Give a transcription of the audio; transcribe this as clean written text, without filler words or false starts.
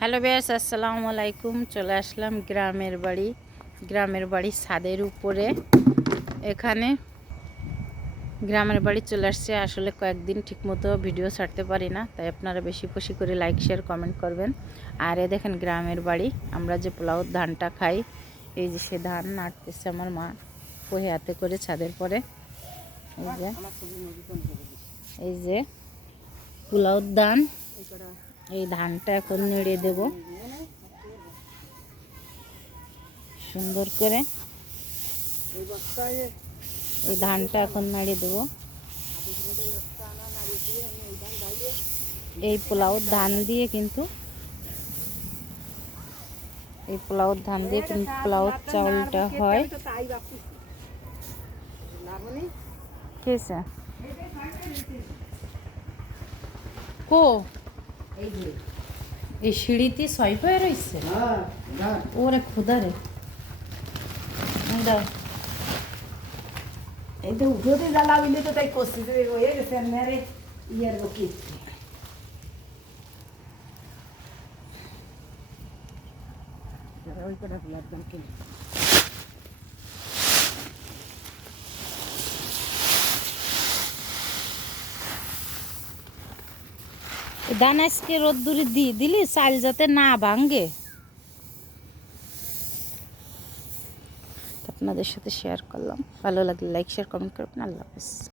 Hello বেশ, আসসালামু আলাইকুম। চলে আসলাম গ্রামের বাড়ি ছাদের উপরে। এখানে গ্রামের বাড়ি চলে আসছে। আসলে কয়েকদিন ঠিকমতো ভিডিও ছাড়তে পারি না, তাই আপনারা বেশি বেশি করে লাইক শেয়ার কমেন্ট করবেন। আর এ দেখেন গ্রামের বাড়ি, আমরা যে পোলাও ধানটা খাই, এই যে সে ধান নাড়তেছে আমার মা কহে হাতে করে ছাদের পরে। এই যে পোলাও ধান, এই ধানটা এখন নেড়ে দেব সুন্দর করে। এই ধানটা এখন নাড়িয়ে দেবো। এই পোলাও ধান দিয়ে কিন্তু পোলাও চাউলটা হয়। কো এই সিঁড়িতে ছয় পায়ে রয়েছে। ওরে খুদা রে, এই তো উঠোতে জ্বালা বিলে তো তাই করছি হয়ে গেছে মেরে ইয়ার বকি ওই কটা ফুল একদম কিনে দান আজকে রোদ্দুরে দিলি চাল যাতে না ভাঙ্গে। আপনাদের সাথে শেয়ার করলাম, ভালো লাগলে লাইক শেয়ার কমেন্ট করবেন। আল্লাহ হাফেজ।